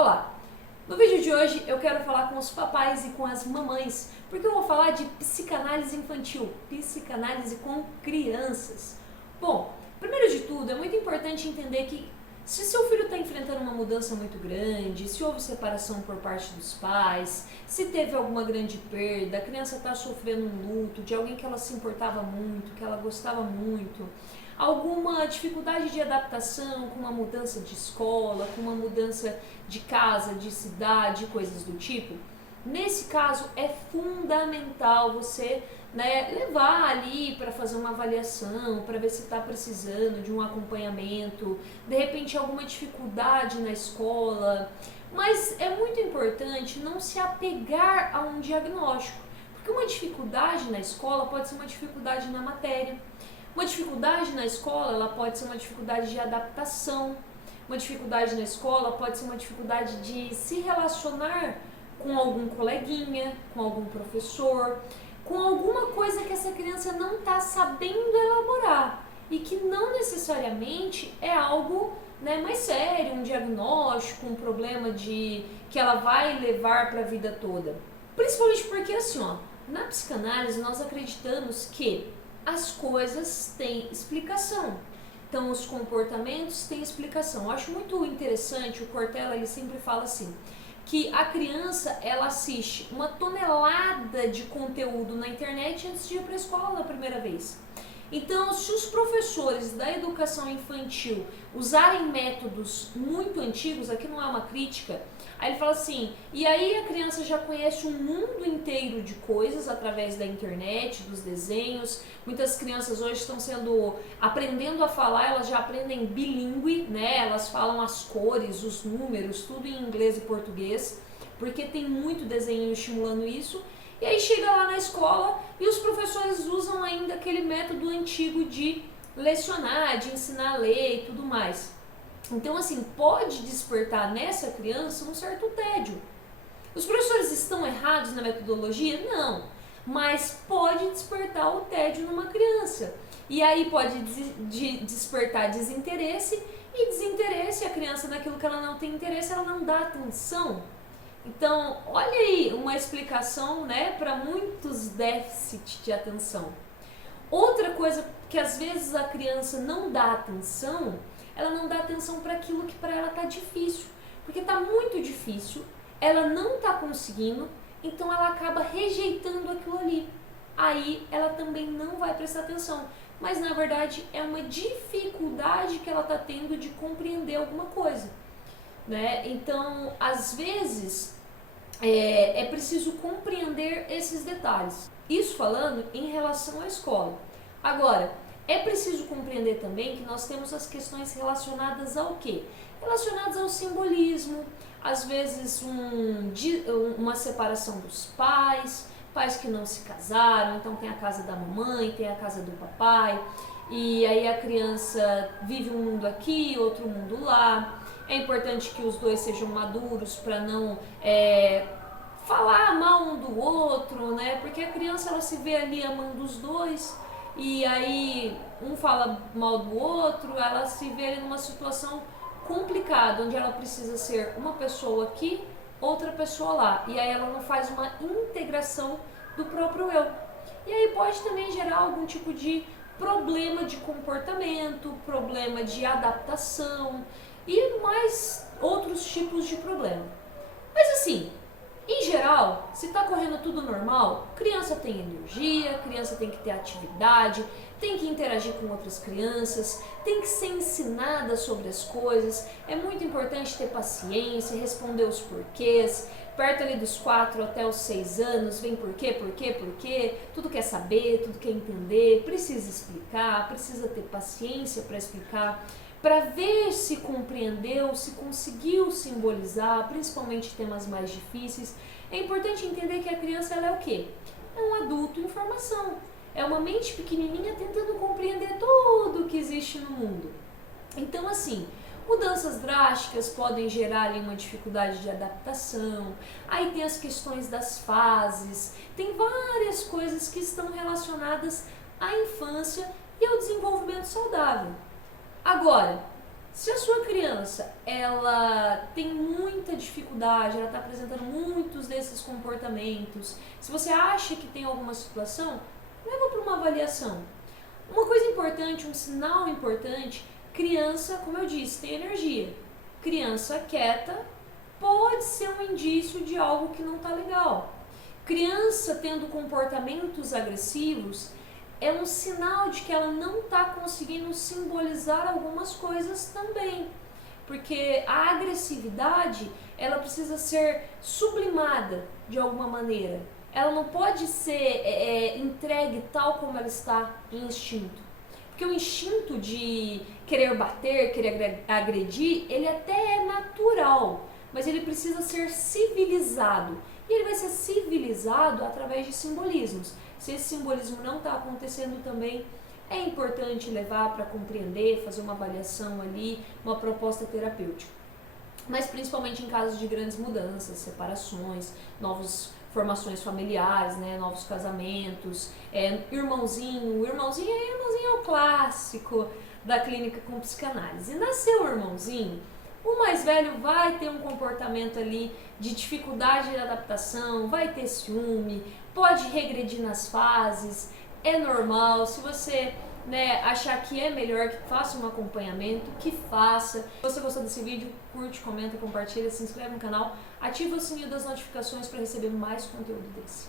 Olá! No vídeo de hoje eu quero falar com os papais e com as mamães, porque eu vou falar de psicanálise infantil, psicanálise com crianças. Bom, primeiro de tudo, é muito importante entender que se seu filho está enfrentando uma mudança muito grande, se houve separação por parte dos pais, se teve alguma grande perda, a criança está sofrendo um luto de alguém que ela se importava muito, que ela gostava muito, alguma dificuldade de adaptação com uma mudança de escola, com uma mudança de casa, de cidade, coisas do tipo, nesse caso é fundamental você levar ali para fazer uma avaliação, para ver se está precisando de um acompanhamento, de repente alguma dificuldade na escola, mas é muito importante não se apegar a um diagnóstico, porque uma dificuldade na escola pode ser uma dificuldade na matéria, uma dificuldade na escola ela pode ser uma dificuldade de adaptação, uma dificuldade na escola pode ser uma dificuldade de se relacionar com algum coleguinha, com algum professor, com alguma coisa que essa criança não está sabendo elaborar e que não necessariamente é algo mais sério, um diagnóstico, um problema que ela vai levar para a vida toda. Principalmente porque assim, na psicanálise nós acreditamos que as coisas têm explicação. Então os comportamentos têm explicação. Eu acho muito interessante, o Cortella ele sempre fala assim, que a criança ela assiste uma tonelada de conteúdo na internet antes de ir para a escola da primeira vez. Então, se os professores da educação infantil usarem métodos muito antigos, aqui não é uma crítica, aí ele fala assim, e aí a criança já conhece um mundo inteiro de coisas através da internet, dos desenhos, muitas crianças hoje estão aprendendo a falar, elas já aprendem bilíngue, elas falam as cores, os números, tudo em inglês e português, porque tem muito desenho estimulando isso. E aí chega lá na escola e os professores usam ainda aquele método antigo de lecionar, de ensinar a ler e tudo mais. Então assim, pode despertar nessa criança um certo tédio. Os professores estão errados na metodologia? Não, mas pode despertar o tédio numa criança. E aí pode despertar desinteresse e desinteresse, a criança naquilo que ela não tem interesse, ela não dá atenção. Então, olha aí uma explicação para muitos déficits de atenção. Outra coisa que às vezes a criança não dá atenção, ela não dá atenção para aquilo que para ela está difícil. Porque está muito difícil, ela não está conseguindo, então ela acaba rejeitando aquilo ali. Aí ela também não vai prestar atenção. Mas na verdade é uma dificuldade que ela está tendo de compreender alguma coisa. Então, às vezes, é preciso compreender esses detalhes. Isso falando em relação à escola. Agora, é preciso compreender também que nós temos as questões relacionadas ao quê? Relacionadas ao simbolismo, às vezes uma separação dos pais que não se casaram, então tem a casa da mamãe, tem a casa do papai, e aí a criança vive um mundo aqui, outro mundo lá. É importante que os dois sejam maduros para não falar mal um do outro, porque a criança ela se vê ali amando os dois e aí um fala mal do outro, ela se vê numa situação complicada, onde ela precisa ser uma pessoa aqui, outra pessoa lá, e aí ela não faz uma integração do próprio eu. E aí pode também gerar algum tipo de problema de comportamento, problema de adaptação e mais outros tipos de problema. Mas assim, em geral, se está correndo tudo normal, criança tem energia, criança tem que ter atividade, tem que interagir com outras crianças, tem que ser ensinada sobre as coisas, é muito importante ter paciência, responder os porquês, perto ali dos 4 até os 6 anos, vem por quê, tudo quer saber, tudo quer entender, precisa explicar, precisa ter paciência para explicar, para ver se compreendeu, se conseguiu simbolizar, principalmente temas mais difíceis. É importante entender que a criança ela é o quê? É um adulto em formação, é uma mente pequenininha tentando compreender tudo que existe no mundo. Então assim, mudanças drásticas podem gerar ali uma dificuldade de adaptação, aí tem as questões das fases, tem várias coisas que estão relacionadas à infância e ao desenvolvimento saudável. Agora, Se a sua criança ela tem muita dificuldade, ela está apresentando muitos desses comportamentos, se você acha que tem alguma situação, leva para uma avaliação. Uma coisa importante, um sinal importante, criança, como eu disse, tem energia. Criança quieta pode ser um indício de algo que não está legal. Criança tendo comportamentos agressivos é um sinal de que ela não está conseguindo simbolizar algumas coisas também. Porque a agressividade, ela precisa ser sublimada de alguma maneira. Ela não pode ser entregue tal como ela está em instinto. Porque o instinto de querer bater, querer agredir, ele até é natural, mas ele precisa ser civilizado. E ele vai ser civilizado através de simbolismos. Se esse simbolismo não está acontecendo também, é importante levar para compreender, fazer uma avaliação ali, uma proposta terapêutica. Mas principalmente em casos de grandes mudanças, separações, novas formações familiares, né, novos casamentos, irmãozinho é o clássico da clínica com psicanálise. Nasceu o irmãozinho, o mais velho vai ter um comportamento ali de dificuldade de adaptação, vai ter ciúme, pode regredir nas fases, é normal. Se você achar que é melhor, que faça um acompanhamento, que faça. Se você gostou desse vídeo, curte, comenta, compartilha, se inscreve no canal, ativa o sininho das notificações para receber mais conteúdo desse.